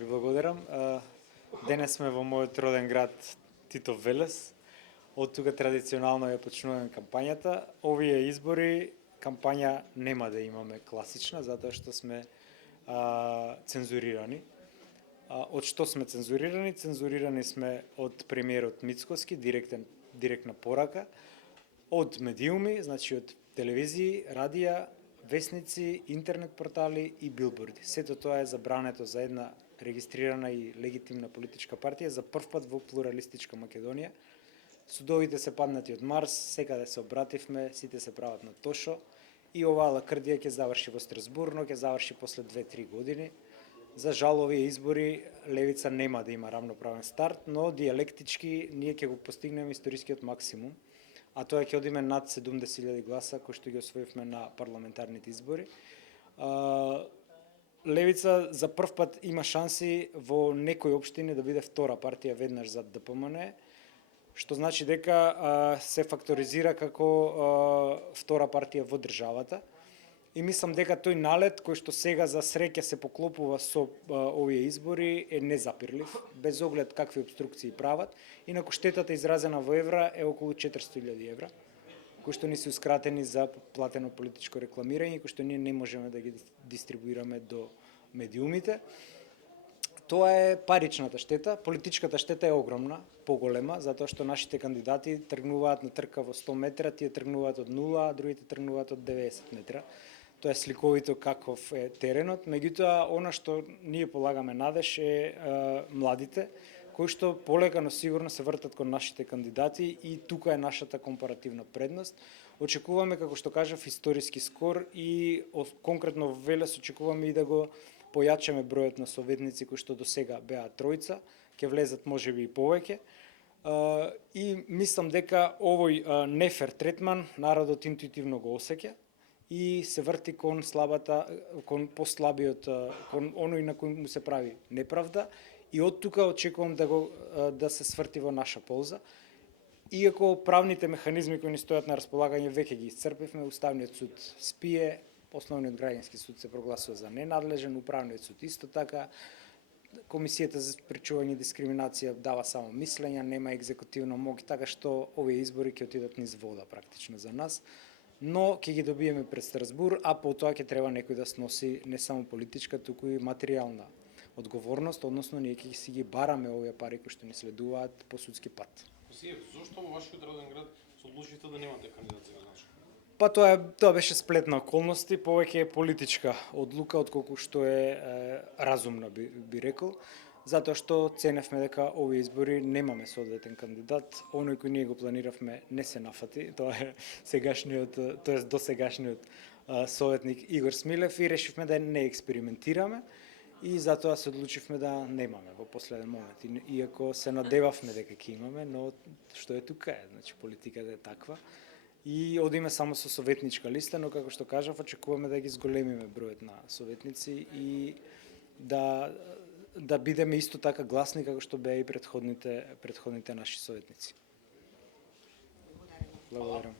Ви благодарам. Денес сме во мојот роден град Титов Велес. Од тука традиционално ја почнуваме кампањата. Овие избори кампања нема да имаме класична, затоа што сме цензурирани. Од што сме цензурирани? Цензурирани сме од премиерот Мицкоски, директна порака, од медиуми, значи од телевизии, радија, весници, интернет портали и билборди. Сето тоа е забрането за една регистрирана и легитимна политичка партија за првпат во плуралистичка Македонија. Судовите се паднати од Марс, секаде се обративме, сите се прават на тошо и оваа лакрдија ќе заврши во Страсбур, но ќе заврши после 2-3 години. За жал, овие избори левица нема да има рамноправен старт, но диалектички ние ќе го постигнеме историскиот максимум, а тоа ќе одиме над 70.000 гласа кои што ги освоивме на парламентарните избори. Левица за прв пат има шанси во некои општини да биде втора партија веднаш за ДПМН, што значи дека се факторизира како втора партија во државата. И мислам дека тој налет кој што сега за среќа се поклопува со овие избори е незапирлив, без оглед какви обструкции прават. Инаку штетата изразена во евра е околу 400.000 евра, кои што ни сеускратени за платено политичко рекламирање, кои што ние не можеме да ги дистрибуираме до медиумите. Тоа е паричната штета. Политичката штета е огромна, поголема, затоа што нашите кандидати тргнуваат на трка во 100 метра, тие тргнуваат од 0, а другите тргнуваат од 90 метра. Тоа е сликовито каков е теренот, меѓутоа она што ние полагаме надеж е младите, кои што полека но сигурно се вртат кон нашите кандидати и тука е нашата компаративна предност. Очекуваме, како што кажав, историски скор и конкретно во Велес очекуваме и да го појачаме бројот на советници кои што до сега беа тројца, ќе влезат можеби и повеќе. И мислам дека овој нефер третман народот интуитивно го осеќа и се врти кон слабата, кон послабиот, кон оној на кој му се прави неправда, и од тука очекувам да се сврти во наша полза. Иако правните механизми кои ни стојат на располагање веќе ги исцрпивме, Уставниот суд спие, Основниот граѓански суд се прогласува за ненадлежен, Управниот суд исто така, Комисијата за спречување дискриминација дава само мислења, нема екзекутивна моќ, така што овие избори ќе отидат низ вода практично за нас, но ќе ги добиеме пред Страсбур, а потоа ќе треба некој да сноси не само политичка, туку и материјална одговорност, односно ние ќе си ги бараме овие пари кои што ни следуваат по судски пат. Зошто во вашиот роден град се одлучите да немате кандидат за градоначалник? Па тоа беше сплет на околности, повеќе е политичка одлука отколку што е разумна би рекол, затоа што ценевме дека овие избори немаме соодветен кандидат, оној кој ние го планиравме не се нафати, тоа е досегашниот советник Игор Смилев и решивме да не експериментираме и затоа се одлучивме да немаме во последен момент. Иако се надевавме дека ќе имаме, но што е тука е, значи политиката е таква. И одиме само со советничка листа, но како што кажав, очекуваме да ги зголемиме бројот на советници и да бидеме исто така гласни како што беа и претходните наши советници. Благодарам.